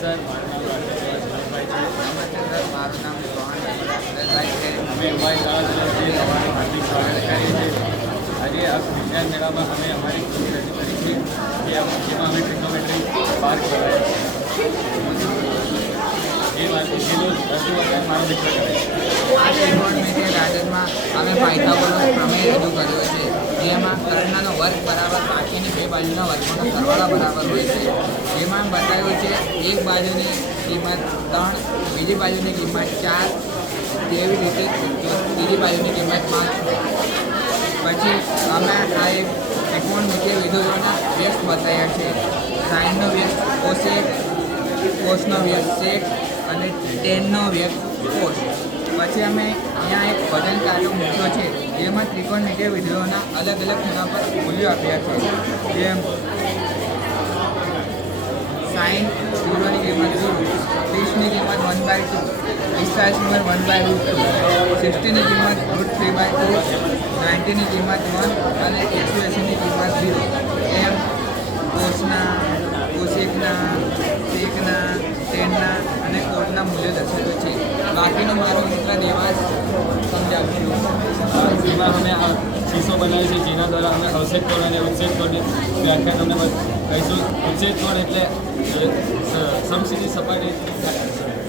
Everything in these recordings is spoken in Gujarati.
સર, મારું નામ રાજેશભાઈ છે. અમે અમારી શાળા તરફથી અમારું હાર્દિક સ્વાગત કરીએ છીએ. આજે આ વિજ્ઞાન મેળામાં અમે અમારી સ્કૂલ રજૂ કરી છે જેમાં અમે ટ્રિગોમેટ્રી પાર્ક કરાય એ વાતચીતનું રજૂ મારો મિત્ર કરે છે. આ ત્રિકોણમિતિય ગાજરમાં અમે પાયથાગોરસ પ્રમેય રજૂ કર્યો છે, જેમાં કર્ણનો વર્ગ બરાબર બાકીની બે બાજુના વર્ગોનો સરવાળા બરાબર હોય છે. જેમાં બતાવ્યું છે એક બાજુની કિંમત 3, બીજી બાજુની કિંમત 4, તેવી રીતે ત્રીજી બાજુની કિંમત 5. પછી અમે આ એક ત્રિકોણમિતિય વિધેયોના વ્યસ્ત બતાવ્યા છે. સાઇનનો વ્યસ્ત કોસેક, કોસનો વ્યસ્ત સેક અને ટેનનો વ્યસ્ત કોસ. પછી અમે અહીંયા એક વજન કાંટો મૂક્યો છે, જેમાં ત્રિકોણમિતિય વિધેયોના અલગ અલગ ખૂણા પર મૂલ્યો આપ્યા છે. જેમ સાઇન 0ની કિંમત 0, 30ની કિંમત 1/2, 45ની કિંમત 1/√2, 60ની કિંમત √3/2, 90ની કિંમત 1 અને 180ની કિંમત 0. એમ કોસના, કોસેકના, સેકના, ટેનના અને કોટના મૂલ્યો દર્શાવ્યું છે. બાકીનો મારો મિત્ર દેવાસ સમજાવશે. જેમાં અમે આ શીશો બનાવ્યો છે, જેના દ્વારા અમે અવક્ષેપ કોણ અને ઉચ્છેદ કોણની વ્યાખ્યા તમને કહીશું. ઉચ્છેદ કોણ એટલે સમસીધી સપાટી,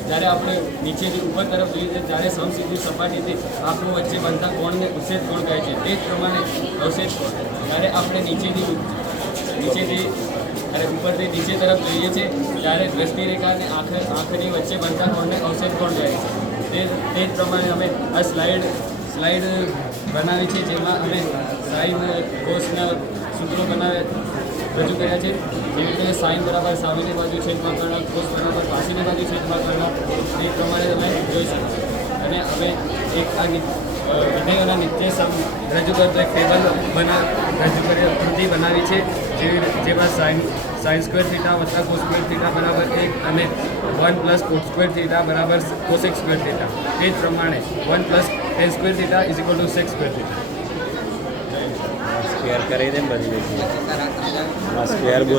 જ્યારે આપણે નીચેથી ઉપર તરફ જોઈએ છીએ ત્યારે સમસીધી સપાટીથી આપણું વચ્ચે બનતા કોણને ઉચ્છેદ કોણ કહે છે. તે જ પ્રમાણે અવક્ષેપ કોણ, જ્યારે આપણે નીચેથી અને ઉપરથી નીચે તરફ જોઈએ છીએ ત્યારે દ્રષ્ટિરેખા અને આંખની વચ્ચે બનતા કોણને અવક્ષેપ કોણ કહે છે. તે જ પ્રમાણે અમે આ સ્લાઇડ બનાવી છે, જેમાં અમે સાઈન કોસના સૂત્રો રજૂ કર્યા છે. જેવી રીતે સાઈન બરાબર સામેની બાજુ છેદમાં કર્ણ, કોસ બરાબર પાછળની બાજુ છેદમાં કર્ણ, તે પ્રમાણે તમે જોઈ શકો છો. અને અમે એક આ વિધેયોના નિત્ય રજૂ કરતો એક ટેબલ રજૂ કરી કૃતિ બનાવી છે, જેમાં સાઇન સ્ક્વેર થીટા વત્તા કોસ સ્ક્વેર થીટા બરાબર 1 અને 1 + કોસ સ્ક્વેર થીટા બરાબર કોસેક સ્ક્વેર થીટા. તે જ પ્રમાણે 1 + tan square theta = sec square theta. Square કરી દે બધી સ્ક્વેર બોલ.